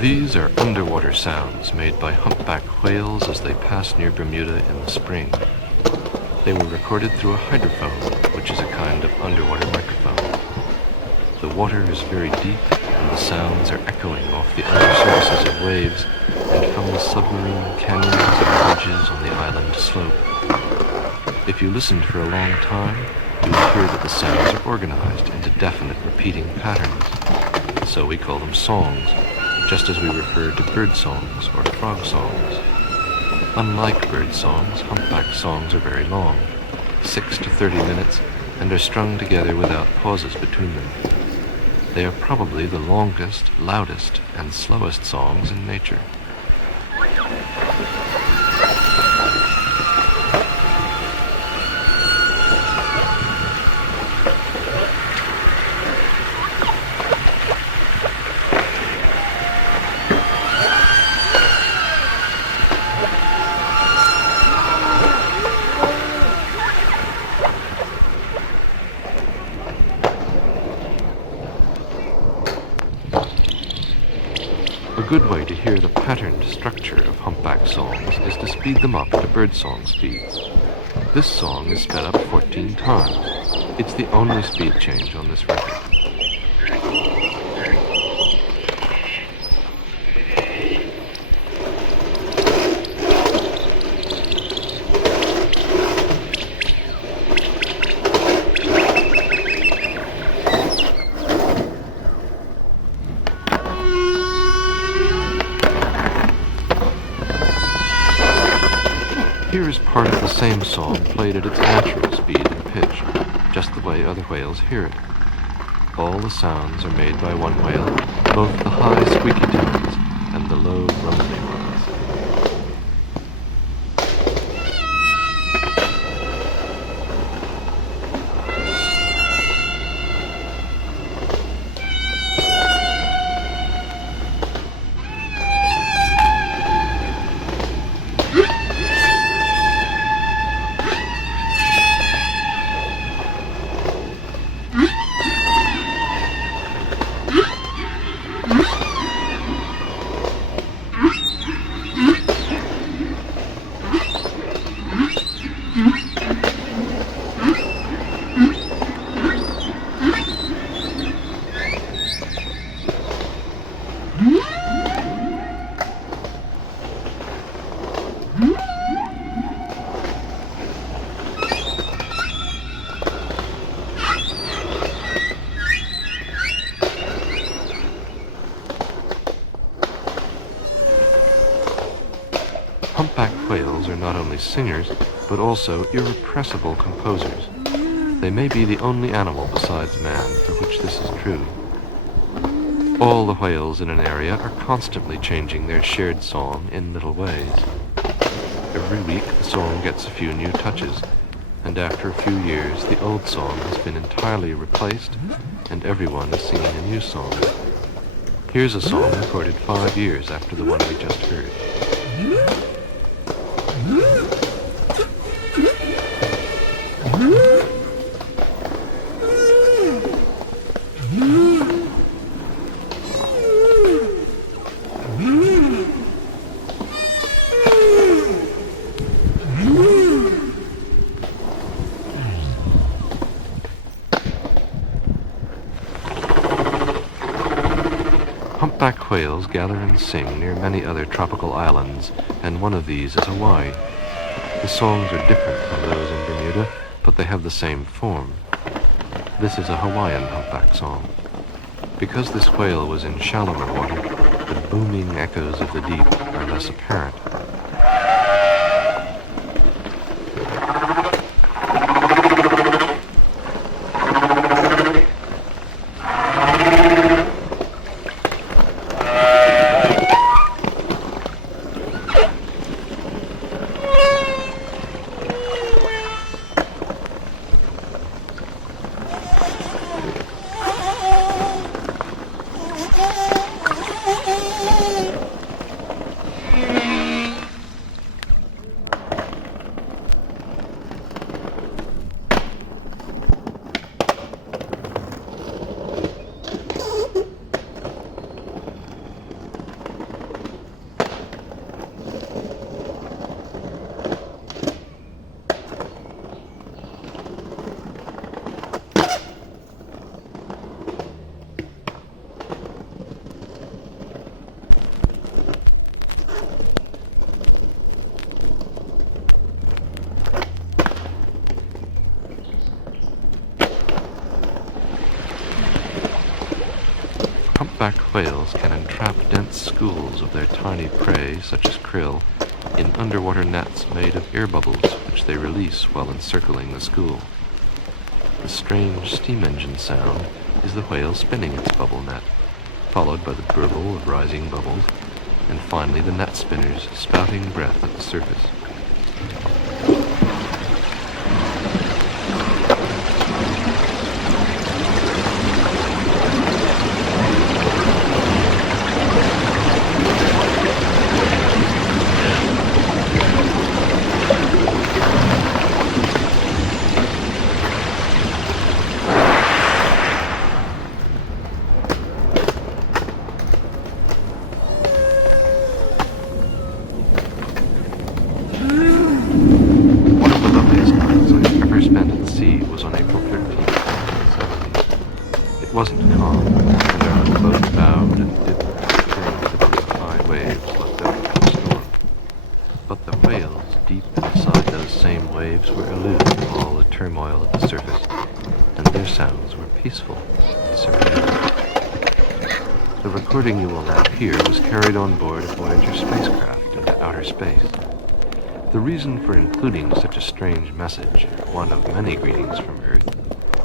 These are underwater sounds made by humpback whales as they pass near Bermuda in the spring. They were recorded through a hydrophone, which is a kind of underwater microphone. The water is very deep, and the sounds are echoing off the undersurfaces of waves and from the submarine canyons and ridges on the island slope. If you listened for a long time, you will hear that the sounds are organized into definite repeating patterns. So we call them songs, just as we refer to bird songs or frog songs. Unlike bird songs, humpback songs are very long, 6 to 30 minutes, and are strung together without pauses between them. They are probably the longest, loudest, and slowest songs in nature. A good way to hear the patterned structure of humpback songs is to speed them up to birdsong speeds. This song is sped up 14 times. It's the only speed change on this record. Here is part of the same song played at its natural speed and pitch, just the way other whales hear it. All the sounds are made by one whale, both the high squeaky tones and the low rumbly ones. Humpback whales are not only singers, but also irrepressible composers. They may be the only animal besides man for which this is true. All the whales in an area are constantly changing their shared song in little ways. Every week the song gets a few new touches, and after a few years the old song has been entirely replaced and everyone is singing a new song. Here's a song recorded 5 years after the one we just heard. Humpback whales gather and sing near many other tropical islands, and one of these is Hawaii. The songs are different from those in Bermuda, but they have the same form. This is a Hawaiian humpback song. Because this whale was in shallower water, the booming echoes of the deep are less apparent. humpback whales can entrap dense schools of their tiny prey, such as krill, in underwater nets made of air bubbles which they release while encircling the school. The strange steam engine sound is the whale spinning its bubble net, followed by the burble of rising bubbles, and finally the net spinners spouting breath at the surface. One of the loveliest nights I ever spent at sea was on April 13th, 1970. It wasn't calm, and our little boat bowed and dipped, turning to the high waves left over from the storm. But the whales, deep inside those same waves, were aloof from all the turmoil at the surface, and their sounds were peaceful and serene. The recording you will now hear was carried on board a Voyager spacecraft into outer space. The reason for including such a strange message, one of many greetings from Earth,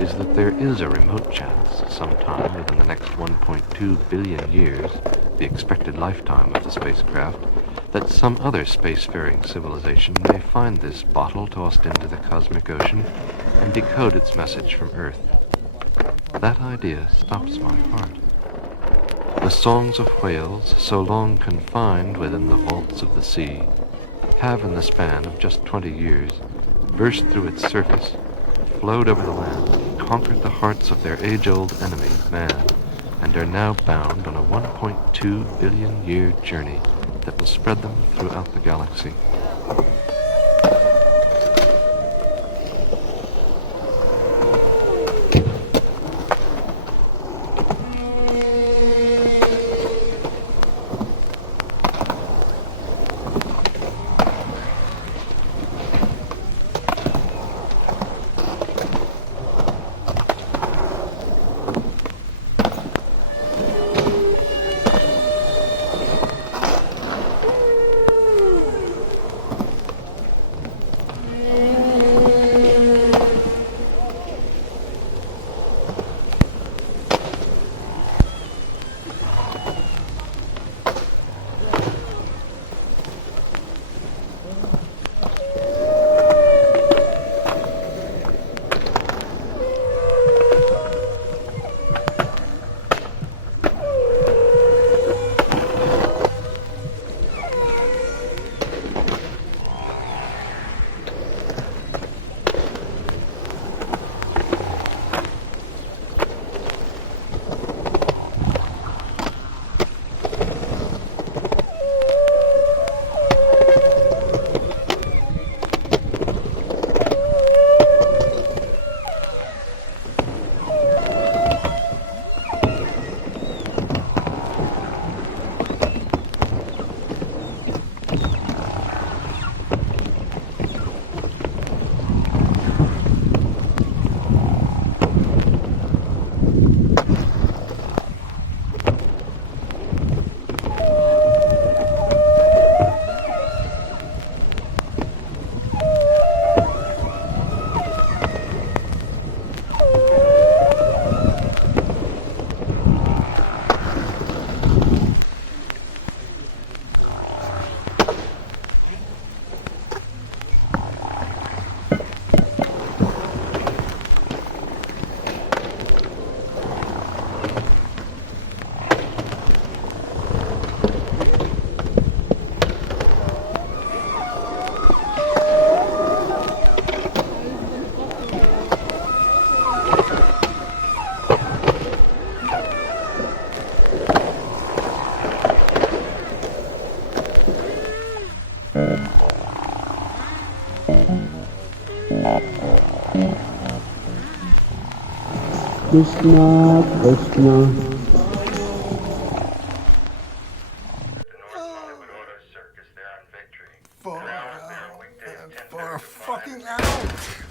is that there is a remote chance, sometime within the next 1.2 billion years, the expected lifetime of the spacecraft, that some other spacefaring civilization may find this bottle tossed into the cosmic ocean and decode its message from Earth. That idea stops my heart. The songs of whales, so long confined within the vaults of the sea, have in the span of just 20 years burst through its surface, flowed over the land, conquered the hearts of their age-old enemy, man, and are now bound on a 1.2 billion year journey that will spread them throughout the galaxy. Krishna, Krishna. For fucking out.